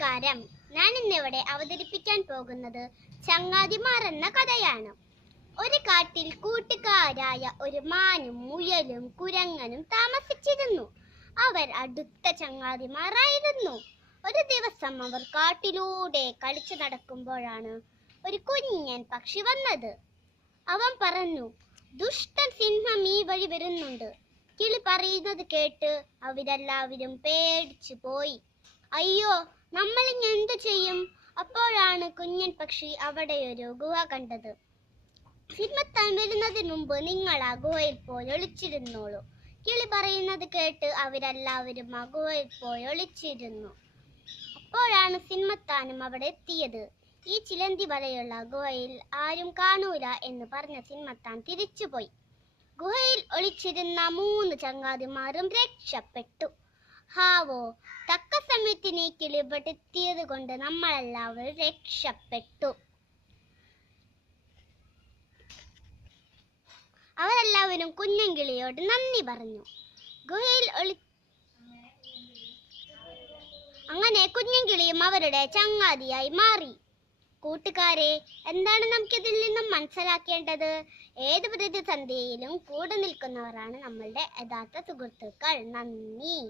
നമസ്കാരം. ഞാൻ ഇന്നിവിടെ അവതരിപ്പിക്കാൻ പോകുന്നത് ചങ്ങാതിമാർ എന്ന കഥയാണ്. ഒരു കാട്ടിൽ കൂട്ടുകാരായ ഒരു മാനും മുയലും കുരങ്ങനും താമസിച്ചിരുന്നു. അവർ അടുത്ത ചങ്ങാതിമാരായിരുന്നു. ഒരു ദിവസം അവർ കാട്ടിലൂടെ കളിച്ചു നടക്കുമ്പോഴാണ് ഒരു കുഞ്ഞൻ പക്ഷി വന്നത്. അവൻ പറഞ്ഞു ദുഷ്ട സിംഹം ഈ വഴി വരുന്നുണ്ട്. കിളി പറയുന്നത് കേട്ട് അവരെല്ലാവരും പേടിച്ചു പോയി. അയ്യോ നമ്മൾ ഇനി എന്തു ചെയ്യും? അപ്പോഴാണ് കുഞ്ഞൻ പക്ഷി അവിടെ ഒരു ഗുഹ കണ്ടത്. സിംഹത്താൻ വരുന്നതിന് മുമ്പ് നിങ്ങൾ ആ ഗുഹയിൽ പോയി ഒളിച്ചിരുന്നോളൂ. കിളി പറയുന്നത് കേട്ട് അവരെല്ലാവരും ആ ഗുഹയിൽ പോയി ഒളിച്ചിരുന്നു. അപ്പോഴാണ് സിംഹത്താനും അവിടെ എത്തിയത്. ഈ ചിലന്തി വലയുള്ള ഗുഹയിൽ ആരും കാണൂല എന്ന് പറഞ്ഞ സിംഹത്താൻ തിരിച്ചുപോയി. ഗുഹയിൽ ഒളിച്ചിരുന്ന മൂന്ന് ചങ്ങാതിമാരും രക്ഷപ്പെട്ടു. ഹാവോ തക്ക സമയത്തിന് കിളിപെടുത്തിയത് കൊണ്ട് നമ്മളെല്ലാവരും രക്ഷപ്പെട്ടു. അവരെല്ലാവരും കുഞ്ഞൻകിളിയോട് നന്ദി പറഞ്ഞു. ഗുഹയിൽ ഒളി അങ്ങനെ കുഞ്ഞൻകിളിയും അവരുടെ ചങ്ങാതിയായി മാറി. കൂട്ടുകാരെ എന്താണ് നമുക്കിതിൽ നിന്നും മനസ്സിലാക്കേണ്ടത്? ഏത് പ്രതിസന്ധിയിലും കൂടെ നിൽക്കുന്നവരാണ് നമ്മളുടെ യഥാർത്ഥ സുഹൃത്തുക്കൾ. നന്ദി.